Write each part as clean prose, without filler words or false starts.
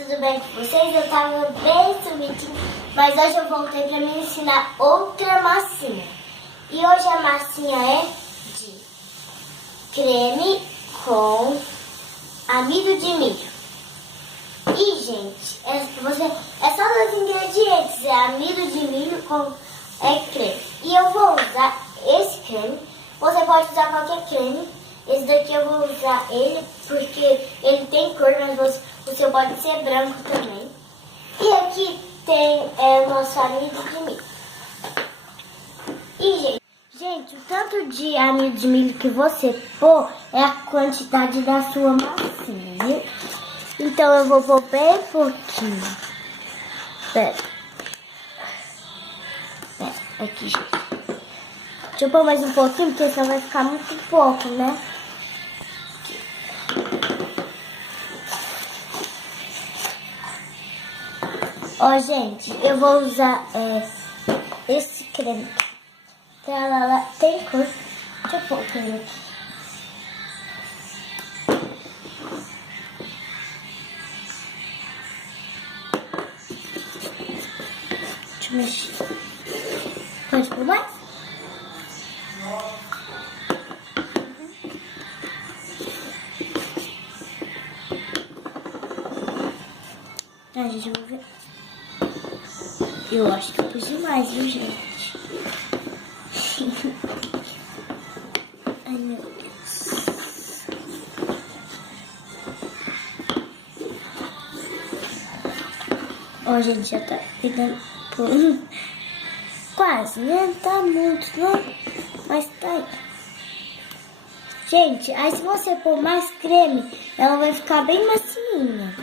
tudo bem com vocês? Eu tava bem sumidinho, mas hoje eu voltei pra me ensinar outra massinha. E hoje a massinha é de creme com amido de milho. E, gente, é só dois ingredientes, é amido de milho com creme. E eu vou usar esse creme, você pode usar qualquer creme. Esse daqui eu vou usar ele porque ele tem cor, mas você pode ser branco também. E aqui tem o nosso amido de milho. E, gente, o tanto de amido de milho que você pôr é a quantidade da sua massinha, viu? Então eu vou pôr bem pouquinho. Pera, aqui, gente. Deixa eu pôr mais um pouquinho, porque senão vai ficar muito pouco, né? Ó, gente, eu vou usar esse creme. Tem cor. Deixa eu pôr o creme aqui. Deixa eu mexer. Pode pôr mais? Gente, eu vou ver. Eu acho que eu pus demais, viu, gente? Ai, meu Deus. Ó, gente, já tá pegando por... Quase, né? Não tá muito, não. Mas tá aí. Gente, aí se você pôr mais creme, ela vai ficar bem macinha.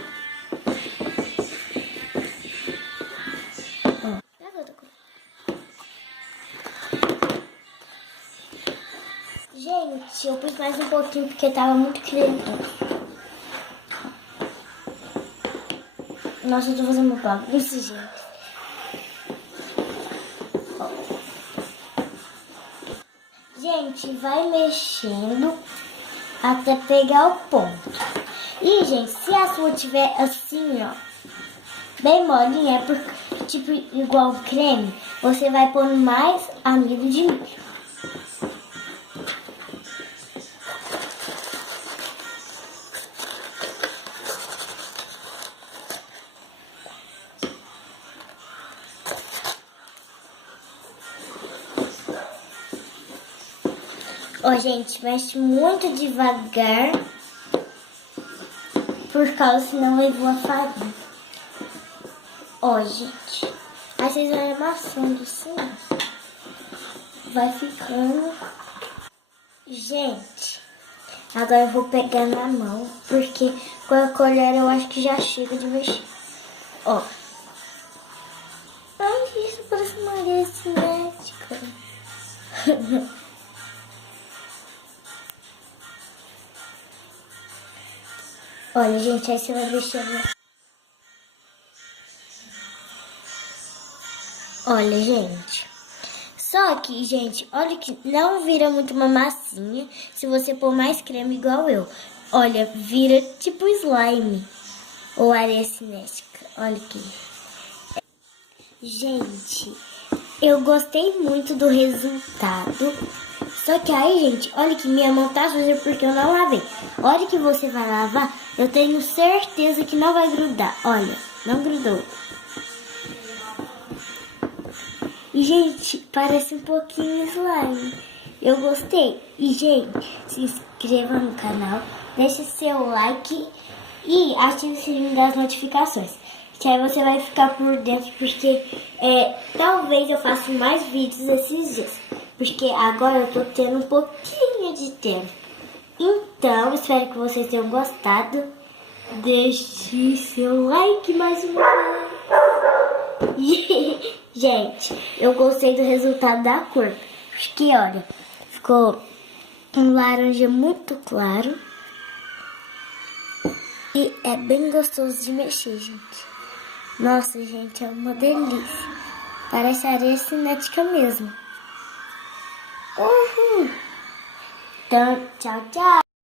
Gente, eu pus mais um pouquinho porque tava muito cremoso. Nossa, eu tô fazendo uma bagunça, gente. Ó. Gente, vai mexendo até pegar o ponto. E, gente, se a sua tiver assim, ó, bem molinha, é porque, tipo, igual creme, você vai pôr mais amido de milho. Ó, gente, mexe muito devagar, por causa, senão eu vou a farinha. Ó, gente, aí vocês vão amassando assim, vai ficando. Gente, agora eu vou pegar na mão, porque com a colher eu acho que já chega de mexer. Ó. Ai, isso parece uma areia cinética. Olha, gente, aí você vai mexendo. Olha, gente. Só que, gente, olha que não vira muito uma massinha se você pôr mais creme igual eu. Olha, vira tipo slime ou areia cinética. Olha aqui. Gente, eu gostei muito do resultado. Só que aí, gente, olha que minha mão tá suja porque eu não lavei. Olha que você vai lavar, eu tenho certeza que não vai grudar. Olha, não grudou. E, gente, parece um pouquinho slime. Eu gostei. E, gente, se inscreva no canal, deixe seu like e ative o sininho das notificações. Que aí você vai ficar por dentro, porque talvez eu faça mais vídeos esses dias. Porque agora eu tô tendo um pouquinho de tempo. Então, espero que vocês tenham gostado. Deixe seu like mais uma vez. Gente, eu gostei do resultado da cor. Porque, olha, ficou um laranja muito claro. E é bem gostoso de mexer, gente. Nossa, gente, é uma delícia. Parece areia cinética mesmo. Então, tchau, tchau.